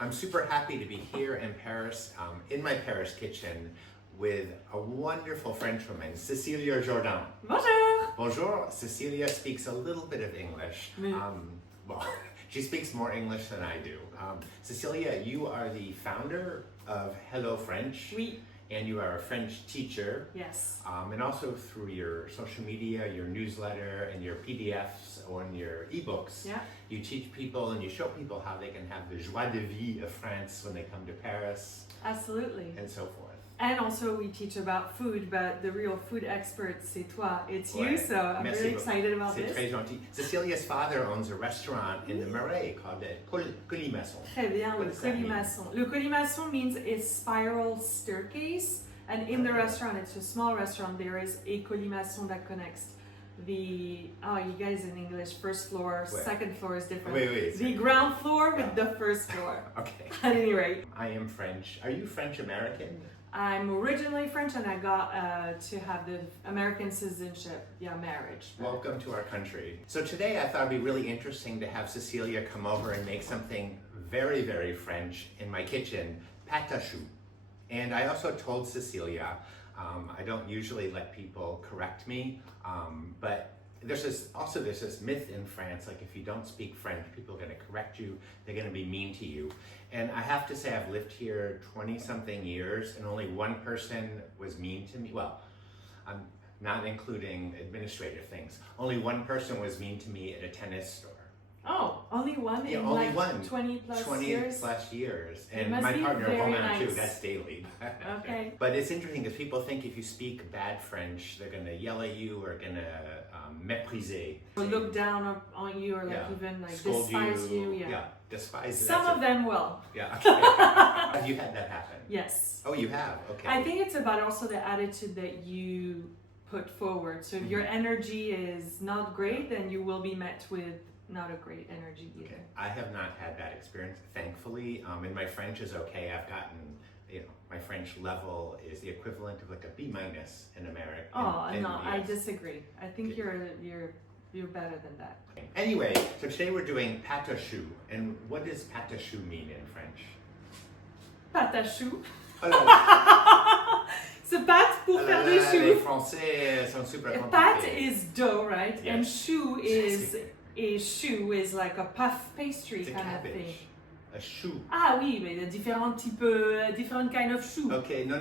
I'm super happy to be here in Paris, in my Paris kitchen, with a wonderful French woman, Cécilia Jourdan. Bonjour! Bonjour. Cécilia speaks a little bit of English. Well, she speaks more English than I do. Cécilia, you are the founder of Hello French. Oui. And you are a French teacher. Yes. And also through your social media, your newsletter, and your PDFs or your ebooks, you teach people and you show people how they can have the joie de vivre of France when they come to Paris. Absolutely. And so forth. And also we teach about food, but the real food expert, c'est toi, it's you, so I'm Merci very excited about C'est this. très gentil. Cécilia's father owns a restaurant in the Marais called the Colimaçon. Très bien, le colimaçon. Le colimaçon means a spiral staircase, and in the restaurant, it's a small restaurant, there is a colimaçon that connects the, you guys in English, first floor, second floor is different. The ground floor with the first floor. Okay. At any rate. I am French. Are you French American? I'm originally French and I got to have the American citizenship, marriage. Welcome to our country. So today I thought it'd be really interesting to have Cécilia come over and make something very, very French in my kitchen, pâte à choux. And I also told Cécilia, I don't usually let people correct me, but there's this myth in France, like if you don't speak French, people are going to correct you, they're going to be mean to you. And I have to say I've lived here 20-something years and only one person was mean to me. Well, I'm not including administrative things. Only one person was mean to me at a tennis store. Oh, only one in only like one. 20 plus years? And my partner Romain too, that's daily. Okay. But it's interesting because people think if you speak bad French, they're going to yell at you or going to mépriser. Or look down on you or like even like scold despise you. Yeah, despise. Some of them will. Yeah, okay. Have you had that happen? Yes. Oh, you have? Okay. I think it's about also the attitude that you put forward. So if your energy is not great, then you will be met with not a great energy either. Okay. I have not had that experience, thankfully. And my French is okay. I've gotten, my French level is the equivalent of like a B- in America. I disagree. I think you're better than that. Anyway, so today we're doing pâte à choux. And what does pâte à choux mean in French? Pâte à choux. C'est pâte pour faire des choux. Les Français sont super compliqués. Pâte is dough, right? Yes. And choux is a choux is like a puff pastry kind of thing. A choux. Ah oui, mais il y a différents types, different kind of choux. Okay, no,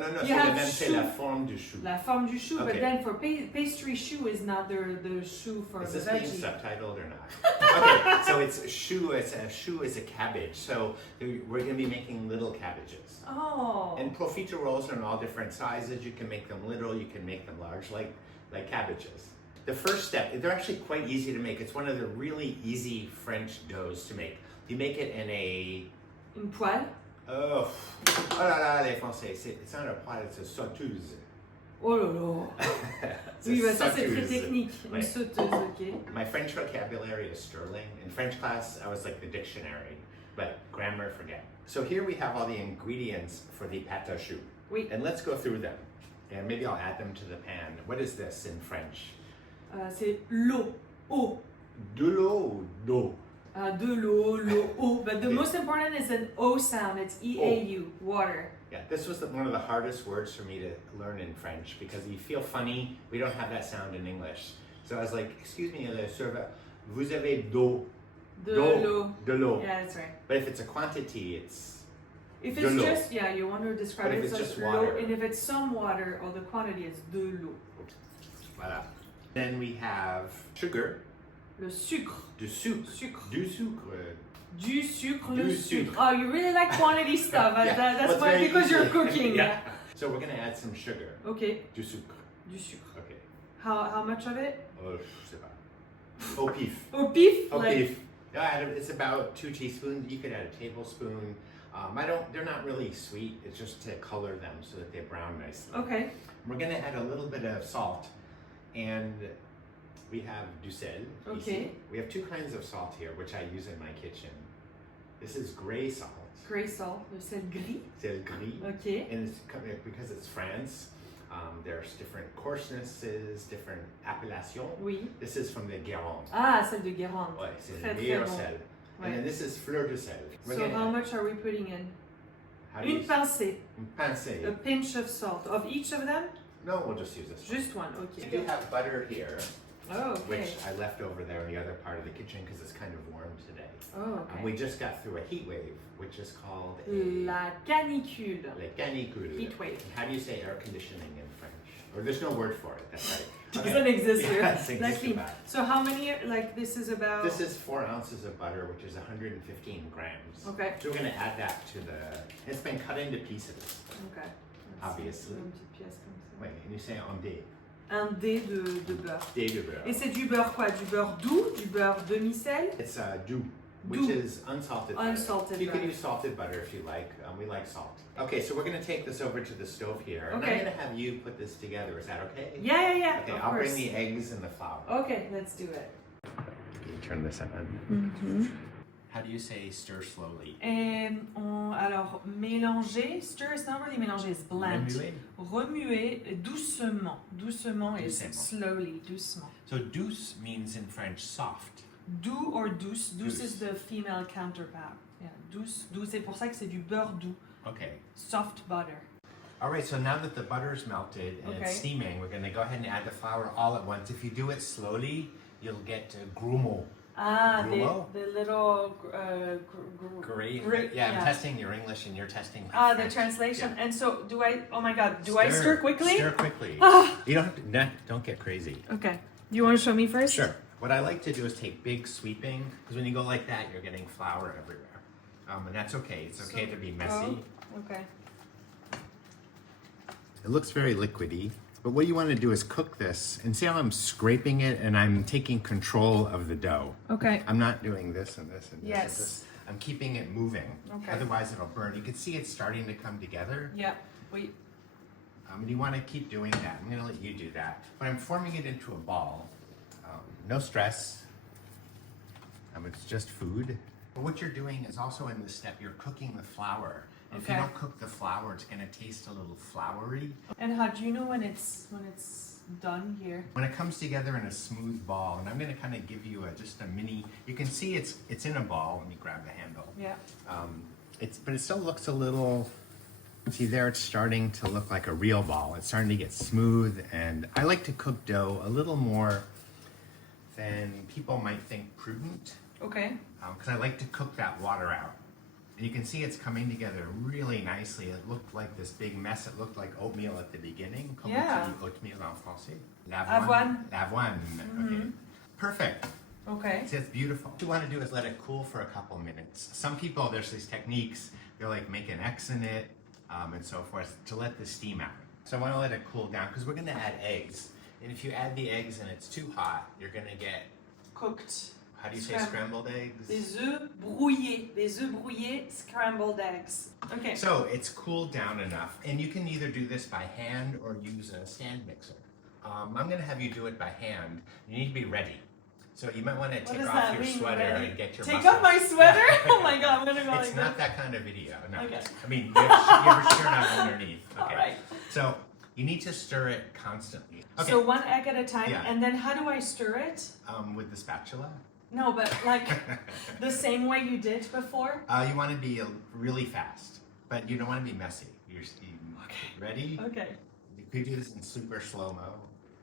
c'est la forme du chou. La forme du chou, but then for pastry choux is not the choux for is the this veggie. being subtitled or not? Okay, so it's choux. A choux is a cabbage. So we're going to be making little cabbages. Oh. And profiteroles are in all different sizes. You can make them little. You can make them large, like cabbages. The first step, they're actually quite easy to make. It's one of the really easy French doughs to make. You make it in a... Une poêle? Oh là là, les Français. It's not a poêle, it's a sauteuse. Oh là là. Oui, bah ça c'est très technique. Une sauteuse, ok. My French vocabulary is sterling. In French class, I was like the dictionary, but grammar, forget. So here we have all the ingredients for the pâte à choux. Oui. And let's go through them. And maybe I'll add them to the pan. What is this in French? C'est l'eau. Eau. De l'eau ou d'eau? De l'eau, eau. But the most important is an O sound. It's E-A-U, water. Yeah, this was one of the hardest words for me to learn in French because you feel funny. We don't have that sound in English. So I was like, excuse me, le serveur, vous avez d'eau. De l'eau. De l'eau. Yeah, that's right. But if it's a quantity, it's if it's just, you want to describe it as just water. And if it's some water, or the quantity is de l'eau. Voilà. Then we have sugar. Le sucre. Du sucre. Du sucre. Du sucre, le sucre. Oh, you really like quantity stuff. That's why, because you're cooking. Yeah. So we're going to add some sugar. Okay. Du sucre. Du sucre. Okay. How much of it? Je sais pas. Au pif. Au pif? Au pif. It's about 2 teaspoons. You could add a tablespoon. They're not really sweet. It's just to color them so that they brown nicely. Okay. We're going to add a little bit of salt. And we have du sel. Okay. Ici. We have 2 kinds of salt here, which I use in my kitchen. This is gray salt. Gray salt, le sel gris. Sel gris. Okay. And it's because it's France. There's different coarsenesses, different appellations. Oui. This is from the Guérande. Ah, celle de Guérande. Ouais, c'est très, le meilleur très bon. sel. And then this is fleur de sel. So how much are we putting in? Une pincée. Une pincée. A pinch of salt. Of each of them? No, we'll just use this one. Just one, okay. We do have butter here. Oh, okay. Which I left over there in the other part of the kitchen because it's kind of warm today. Oh, okay. We just got through a heat wave, which is called La canicule. La canicule. Heat wave. How do you say air conditioning in French? Or there's no word for it, that's right. Doesn't exist here. Yes, exactly. So how many, like this is about? This is 4 ounces of butter, which is 115 grams. Okay. So we're going to add that to it's been cut into pieces. Okay. Obviously. Wait, and you say en dés. Un dé de beurre. Dé de beurre. Et c'est du beurre quoi? Du beurre doux? Du beurre demi-sel? It's doux, which is unsalted butter. Unsalted You butter. can use salted butter if you like. We like salt. Okay, so we're going to take this over to the stove here. And Okay. I'm going to have you put this together. Is that okay? Yeah. Okay, of I'll course. bring the eggs and the flour. Okay, let's do it. You turn this on. Mm-hmm. How do you say stir slowly? Alors, mélanger, stir is not really mélanger, it's blend. Remuer doucement. Doucement is slowly, doucement. So douce means in French soft. Doux or douce. Douce Douce. is the female counterpart. Yeah, douce. Douce, c'est pour ça que c'est du beurre doux. Okay. Soft butter. All right, so now that the butter's melted and it's steaming, we're going to go ahead and add the flour all at once. If you do it slowly, you'll get grumeaux. Ah, Grumeaux? the little Great. yeah. I'm testing your English and you're testing my Ah, French. the translation. Yeah. And so, oh my God, do I stir quickly? Stir quickly. You don't have to, don't get crazy. Okay. Do you want to show me first? Sure. What I like to do is take big sweeping, because when you go like that, you're getting flour everywhere. And that's okay. It's okay to be messy. Oh, okay. It looks very liquidy, but what you want to do is cook this, and see how I'm scraping it and I'm taking control of the dough. Okay. I'm not doing this and this and this Yes. and this. I'm keeping it moving. Okay. Otherwise it'll burn. You can see it's starting to come together. Yeah. Wait. And you want to keep doing that. I'm going to let you do that. But I'm forming it into a ball. No stress. It's just food. But what you're doing is also in this step, you're cooking the flour. If you Okay. don't cook the flour, it's going to taste a little floury. And how do you know when it's done here? When it comes together in a smooth ball, and I'm going to kind of give you just a mini. You can see it's in a ball. Let me grab the handle. Yeah. But it still looks a little. See there, it's starting to look like a real ball. It's starting to get smooth, and I like to cook dough a little more than people might think prudent, Okay. because I like to cook that water out. And you can see it's coming together really nicely. It looked like this big mess. It looked like oatmeal at the beginning. Comment Yeah. tu dis oatmeal en français? Avoine. L'avoine. Okay. Perfect. Okay. See, it's beautiful. What you want to do is let it cool for a couple minutes. Some people, there's these techniques, they're like make an X in it, and so forth, to let the steam out. So I want to let it cool down, because we're going to add eggs. And if you add the eggs and it's too hot, you're going to get, Cooked. how do you say scrambled eggs? Des œufs brouillés. Des œufs brouillés, scrambled eggs. Okay. So it's cooled down enough, and you can either do this by hand or use a stand mixer. I'm going to have you do it by hand. You need to be ready. So you might want to take off your sweater and get your Take muscles. off my sweater? Oh my God, I'm going to go It's like not this. that kind of video. No. Okay. I mean, you have your shirt on underneath. Okay. All right. So you need to stir it constantly. Okay. So one egg at a time, Yeah. and then how do I stir it? With the spatula. No, but like the same way you did before? You want to be really fast, but you don't want to be messy. You're ready? Okay. You could do this in super slow-mo.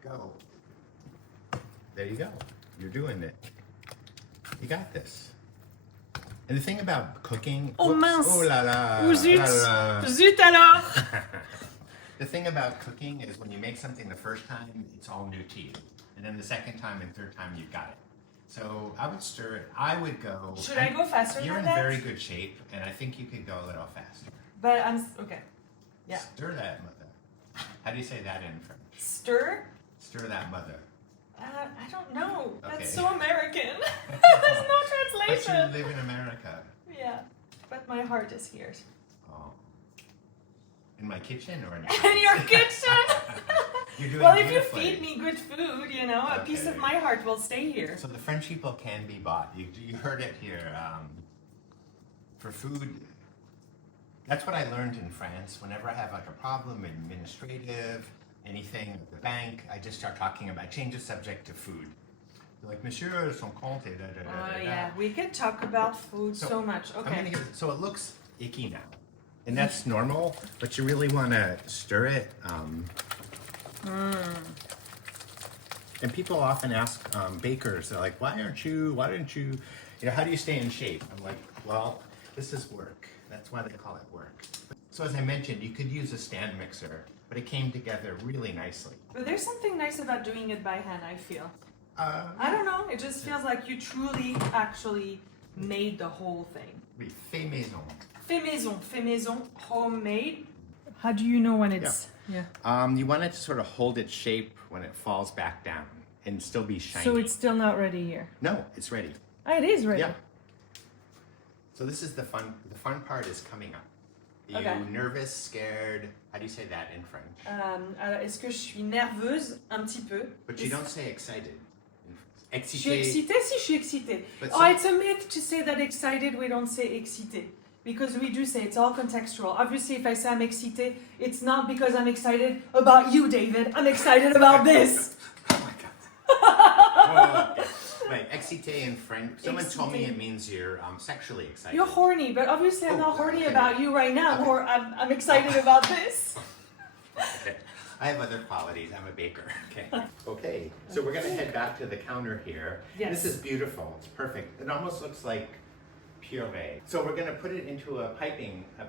Go. There you go. You're doing it. You got this. And the thing about cooking... Oh, whoops. mince. Oh la la. Oh, zut. La la. Zut alors! The thing about cooking is when you make something the first time, it's all new to you. And then the second time and third time, you've got it. So I would stir it. I would go... Should I go faster You're than in that? very good shape, and I think you could go a little faster. But okay. Yeah. Stir that mother. How do you say that in French? Stir? Stir that mother. I don't know. Okay. That's so American. There's no But translation. you live in America. Yeah. But my heart is here. Oh. In my kitchen or in In your kitchen? You're doing Well, if you beautifully. feed me good food, you know, a piece of Okay. my heart will stay here. So the French people can be bought. You heard it here. For food, that's what I learned in France. Whenever I have like a problem administrative, anything at the bank, I just start talking about, change the subject to food. Like, Monsieur, son compte, et da, da, da, Oh da, da. yeah, we could talk about food so much. I'm Okay. gonna give it, so it looks icky now. And that's normal, but you really wanna stir it. And people often ask bakers, they're like, why don't you, how do you stay in shape? I'm like, well, this is work. That's why they call it work. So as I mentioned, you could use a stand mixer, but it came together really nicely. But there's something nice about doing it by hand, I feel. I don't know, it just feels like you truly actually made the whole thing. Oui, fait maison. Fait maison, homemade. How do you know when it's... Yeah. You want it to sort of hold its shape when it falls back down and still be shiny. So it's still not ready here? No, it's ready. Ah, it is ready? Yeah. So this is the fun part is coming up. Are you Okay. nervous, scared? How do you say that in French? Alors, est-ce que je suis nerveuse? Un petit peu. But you don't say excited. Je Excité. suis excitée? Si, je suis excitée. But Oh, some- it's a myth to say that excited, we don't say excité. Because we do say it's all contextual. Obviously, if I say I'm excité, it's not because I'm excited about you, David. I'm excited about this. Oh my god. Oh, okay. Right, excité in French. Someone told me Excité. it means you're sexually excited. You're horny, but obviously I'm Oh, not horny okay. about you right now. Or I'm excited about this. Okay. I have other qualities. I'm a baker. Okay. Okay. So we're gonna head back to the counter here. Yes. This is beautiful. It's perfect. It almost looks like puree. So we're gonna put it into a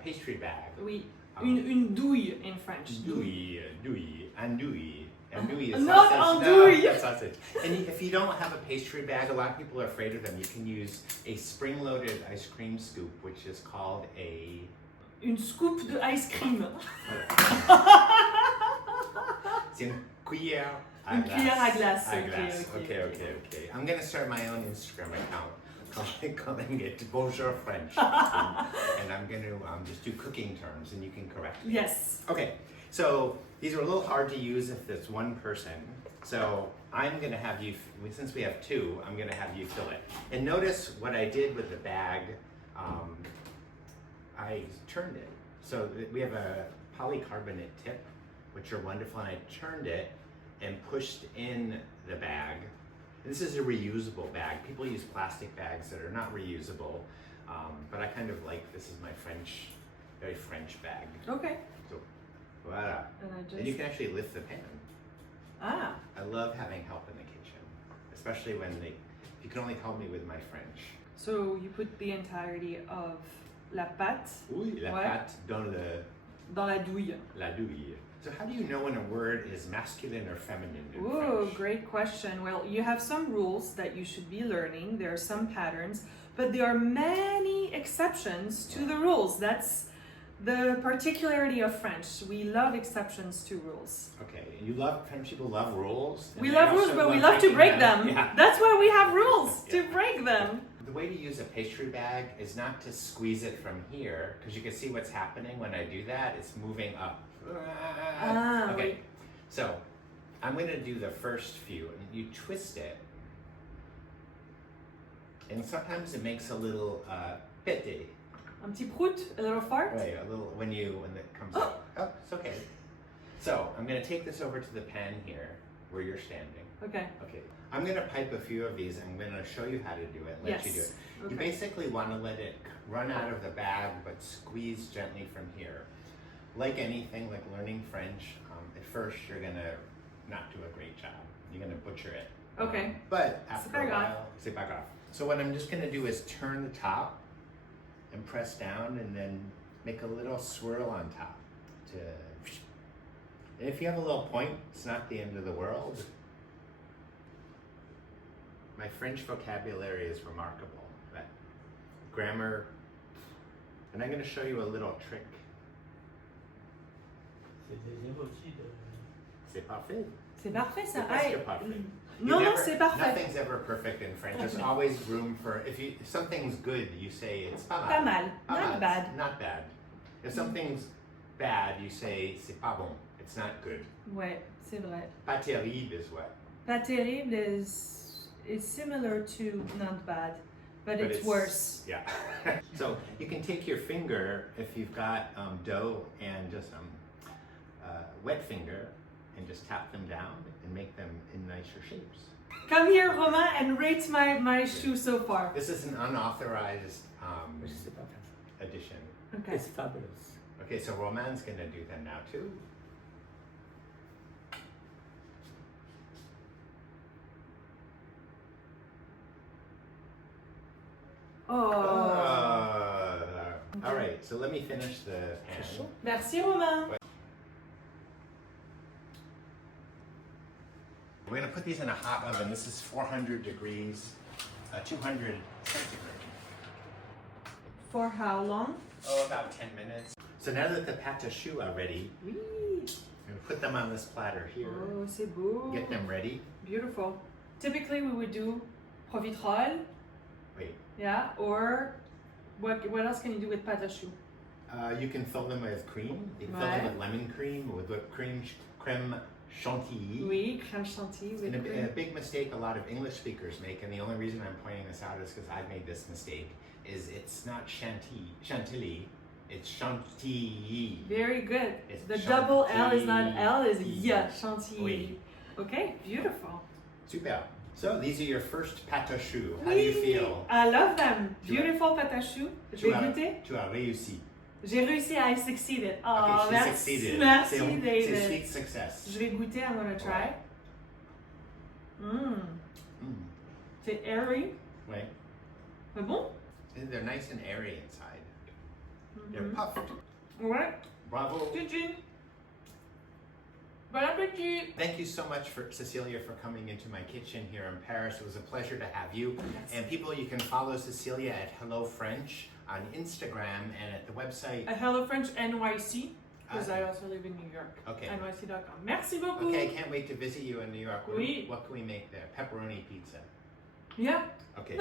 pastry bag. Oui, une douille in French. Douille, andouille. Andouille is Not sausage. andouille. No, that's sausage. And if you don't have a pastry bag, a lot of people are afraid of them. You can use a spring-loaded ice cream scoop, which is called a... Une scoop de ice cream. C'est une cuillère à Une glace. cuillère à glace. À Okay, glace. okay. Okay. I'm gonna start my own Instagram account calling it Bonjour French. And I'm gonna just do cooking terms and you can correct me. Yes. Okay, so these are a little hard to use if it's one person. So I'm gonna have you, since we have two, I'm gonna have you fill it. And notice what I did with the bag. I turned it. So we have a polycarbonate tip, which are wonderful, and I turned it and pushed in the bag. This is a reusable bag. People use plastic bags that are not reusable, but I kind of like, this is my French, very French bag. Okay. So, voila. And I just... And you can actually lift the pan. Ah. I love having help in the kitchen, especially when you can only help me with my French. So you put the entirety of la pâte Oui, la Ouais. pâte dans la douille. la douille. So how do you know when a word is masculine or feminine in Ooh, French? great question. Well, you have some rules that you should be learning. There are some patterns, but there are many exceptions to the rules. That's the particularity of French. We love exceptions to rules. Okay, French people love rules. and We they love rules, also but we love to breaking break them. Yeah. That's why we have rules, to Yeah. break them. The way to use a pastry bag is not to squeeze it from here, because you can see what's happening when I do that. It's moving up. Ah, Okay, oui. so I'm going to do the first few, and you twist it. And sometimes it makes a little pâte. Un petit prout, a little fart. Right, a little when it comes out. Oh, it's okay. So I'm going to take this over to the pan here, where you're standing. Okay. Okay, I'm going to pipe a few of these. I'm going to show you how to do it, let you do it. Okay. You basically want to let it run out of the bag, but squeeze gently from here. Like anything, like learning French, at first you're going to not do a great job. You're going to butcher it. Okay. But after C'est pas a grave. while, c'est pas grave. So what I'm just going to do is turn the top and press down and then make a little swirl on top. And if you have a little point, it's not the end of the world. My French vocabulary is remarkable. But grammar, and I'm going to show you a little trick. C'est parfait. C'est parfait ça. C'est presque parfait. Non, non, c'est parfait. Nothing's ever perfect in French. There's always room for, if something's good, you say it's pas mal. Pas mal. Pas Not mal. bad. Not bad. If something's bad, you say c'est pas bon. It's not good. Ouais, c'est vrai. Pas terrible is what? Pas terrible is similar to not bad, but it's worse. Yeah. So you can take your finger, if you've got dough and just wet finger, and just tap them down and make them in nicer shapes. Come here, Romain, and rate my choux so far. This is an unauthorized Je sais pas faire ça. addition. Okay. It's fabulous. Okay, so Roman's gonna do that now too. Oh. All right, so let me finish the pan. Merci, Romain. We're gonna put these in a hot oven. This is 400 degrees, 200 centigrade. For how long? Oh, about 10 minutes. So now that the pâte à choux are ready, Oui. I'm gonna put them on this platter here. Oh, c'est beau. Get them ready. Beautiful. Typically, we would do profiterole. Wait, Yeah. Or what else can you do with pâte à choux? you can fill them with cream. You can fill Ouais. them with lemon cream, with whipped cream, creme chantilly. Oui, crème chantilly with And a cream. big mistake a lot of English speakers make, and the only reason I'm pointing this out is because I've made this mistake, is it's not chantilly, it's chantilly. Very good. It's The double L is not chantilly. L, is Y, chantilly. Oui. Okay, beautiful. Super. So these are your first pâte à choux. How do you feel? I love them. Tu as- Beautiful pâte à choux. Je Tu vais as, goûter. tu as réussi. J'ai réussi, I succeeded. Oh, Okay, she merci, succeeded. merci C'est David. sweet success. Je vais goûter, I'm gonna try. Mmm, Mm. c'est airy. Ouais. C'est bon? They're nice and airy inside. They're Mhm. puffed. Ouais. Bravo. Tchou-tchou. Bon appétit. Thank you so much for Cecilia for coming into my kitchen here in Paris. It was a pleasure to have you. And people, you can follow Cecilia at Hello French on Instagram and at the website. At Hello French NYC, because I also live in New York. Okay. NYC.com. Merci beaucoup. Okay, I can't wait to visit you in New York. Oui. What can we make there? Pepperoni pizza. Yeah. Okay.